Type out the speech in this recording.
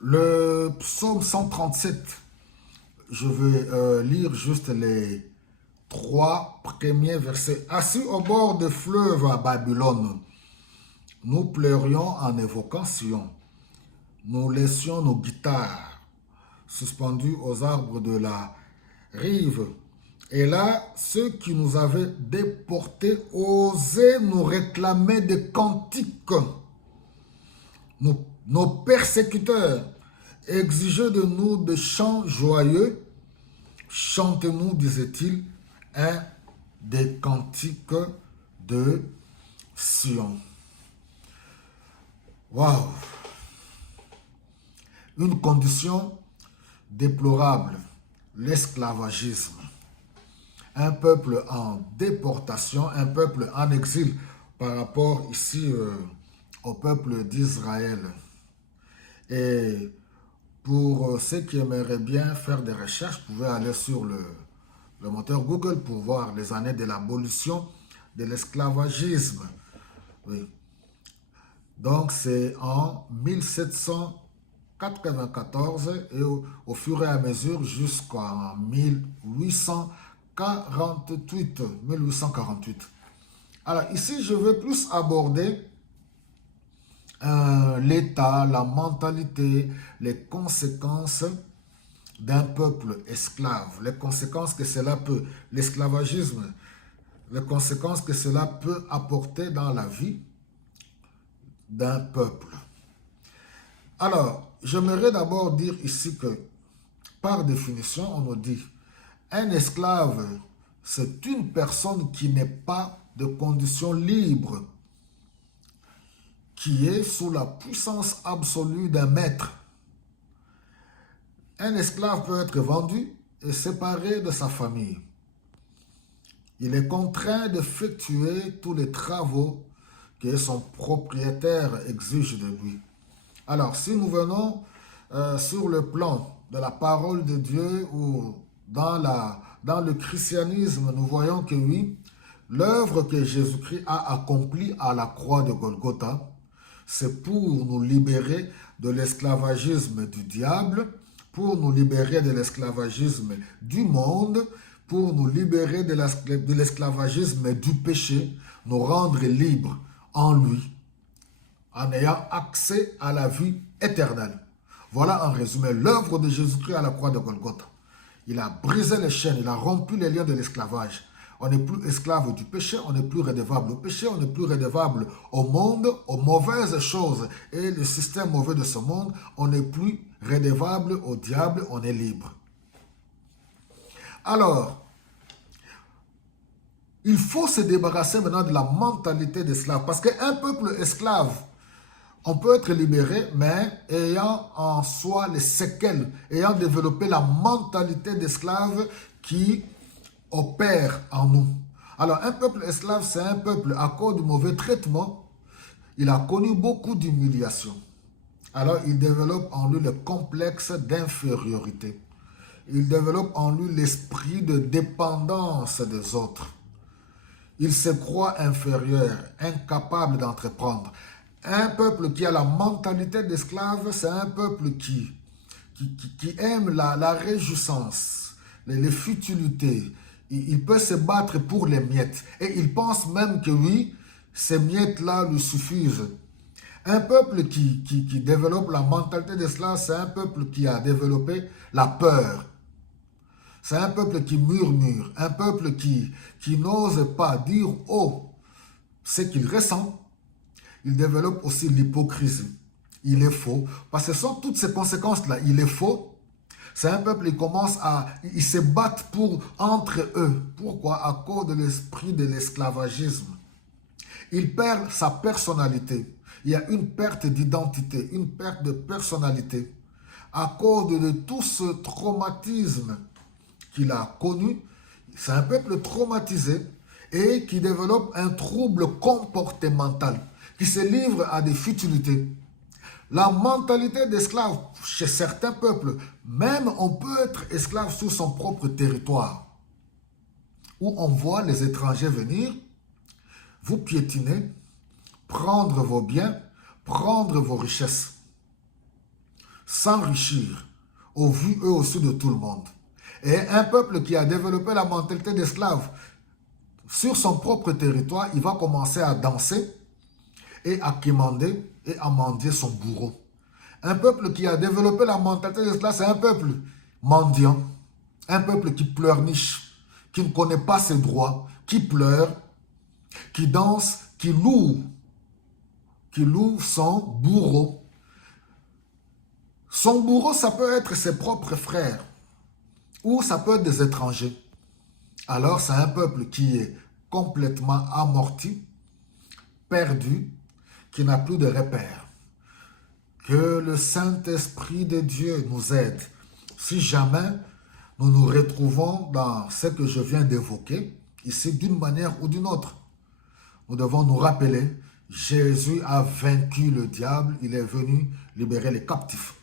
Le psaume 137, je vais lire juste les trois premiers versets. Assis au bord des fleuves à Babylone, nous pleurions en évoquant Sion. Nous laissions nos guitares suspendues aux arbres de la rive. Et là, ceux qui nous avaient déportés osaient nous réclamer des cantiques. Nos persécuteurs exigeaient de nous des chants joyeux. Chantez-nous, disait-il, un des cantiques de Sion. Waouh! Une condition déplorable, l'esclavagisme. Un peuple en déportation, un peuple en exil par rapport ici au peuple d'Israël. Et pour ceux qui aimeraient bien faire des recherches, vous pouvez aller sur le moteur Google pour voir les années de l'abolition de l'esclavagisme. Oui. Donc c'est en 1794 et au fur et à mesure jusqu'en 1848. Alors ici, je veux plus aborder l'état, la mentalité, les conséquences d'un peuple esclave, les conséquences que cela peut, l'esclavagisme, les conséquences que cela peut apporter dans la vie d'un peuple. Alors, j'aimerais d'abord dire ici que, par définition, on nous dit, un esclave, c'est une personne qui n'est pas de condition libre, qui est sous la puissance absolue d'un maître. Un esclave peut être vendu et séparé de sa famille. Il est contraint d'effectuer tous les travaux que son propriétaire exige de lui. Alors, si nous venons sur le plan de la parole de Dieu ou dans le christianisme, nous voyons que oui, l'œuvre que Jésus-Christ a accomplie à la croix de Golgotha, c'est pour nous libérer de l'esclavagisme du diable, pour nous libérer de l'esclavagisme du monde, pour nous libérer de l'esclavagisme du péché, nous rendre libres en lui, en ayant accès à la vie éternelle. Voilà en résumé l'œuvre de Jésus-Christ à la croix de Golgotha. Il a brisé les chaînes, il a rompu les liens de l'esclavage. On n'est plus esclave du péché, on n'est plus redevable au péché, on n'est plus redevable au monde, aux mauvaises choses et le système mauvais de ce monde. On n'est plus redevable au diable, on est libre. Alors, il faut se débarrasser maintenant de la mentalité d'esclave. Parce qu'un peuple esclave, on peut être libéré, mais ayant en soi les séquelles, ayant développé la mentalité d'esclave qui opère en nous. Alors, un peuple esclave, c'est un peuple, à cause du mauvais traitement, il a connu beaucoup d'humiliation. Alors, il développe en lui le complexe d'infériorité. Il développe en lui l'esprit de dépendance des autres. Il se croit inférieur, incapable d'entreprendre. Un peuple qui a la mentalité d'esclave, c'est un peuple qui aime la réjouissance, les futilités. Il peut se battre pour les miettes. Et il pense même que oui, ces miettes-là lui suffisent. Un peuple qui développe la mentalité d'esclave, c'est un peuple qui a développé la peur. C'est un peuple qui murmure, un peuple qui n'ose pas dire haut ce qu'il ressent. Il développe aussi l'hypocrisie. Il est faux. Parce que ce sont toutes ces conséquences-là. Il est faux. C'est un peuple qui commence ils se battent entre eux. Pourquoi? À cause de l'esprit de l'esclavagisme. Il perd sa personnalité. Il y a une perte d'identité, une perte de personnalité. À cause de tout ce traumatisme qu'il a connu, c'est un peuple traumatisé et qui développe un trouble comportemental, qui se livre à des futilités. La mentalité d'esclave chez certains peuples, même on peut être esclave sur son propre territoire, où on voit les étrangers venir, vous piétiner, prendre vos biens, prendre vos richesses. s'enrichir au vu eux aussi de tout le monde. Et un peuple qui a développé la mentalité d'esclave sur son propre territoire, il va commencer à danser et à quémander et à mendier son bourreau. Un peuple qui a développé la mentalité d'esclave, c'est un peuple mendiant, un peuple qui pleurniche, qui ne connaît pas ses droits, qui pleure, qui danse, qui loue son bourreau. Son bourreau, ça peut être ses propres frères ou ça peut être des étrangers. Alors, c'est un peuple qui est complètement amorti, perdu, qui n'a plus de repères. Que le Saint-Esprit de Dieu nous aide. Si jamais nous nous retrouvons dans ce que je viens d'évoquer, ici d'une manière ou d'une autre, nous devons nous rappeler, Jésus a vaincu le diable, il est venu libérer les captifs.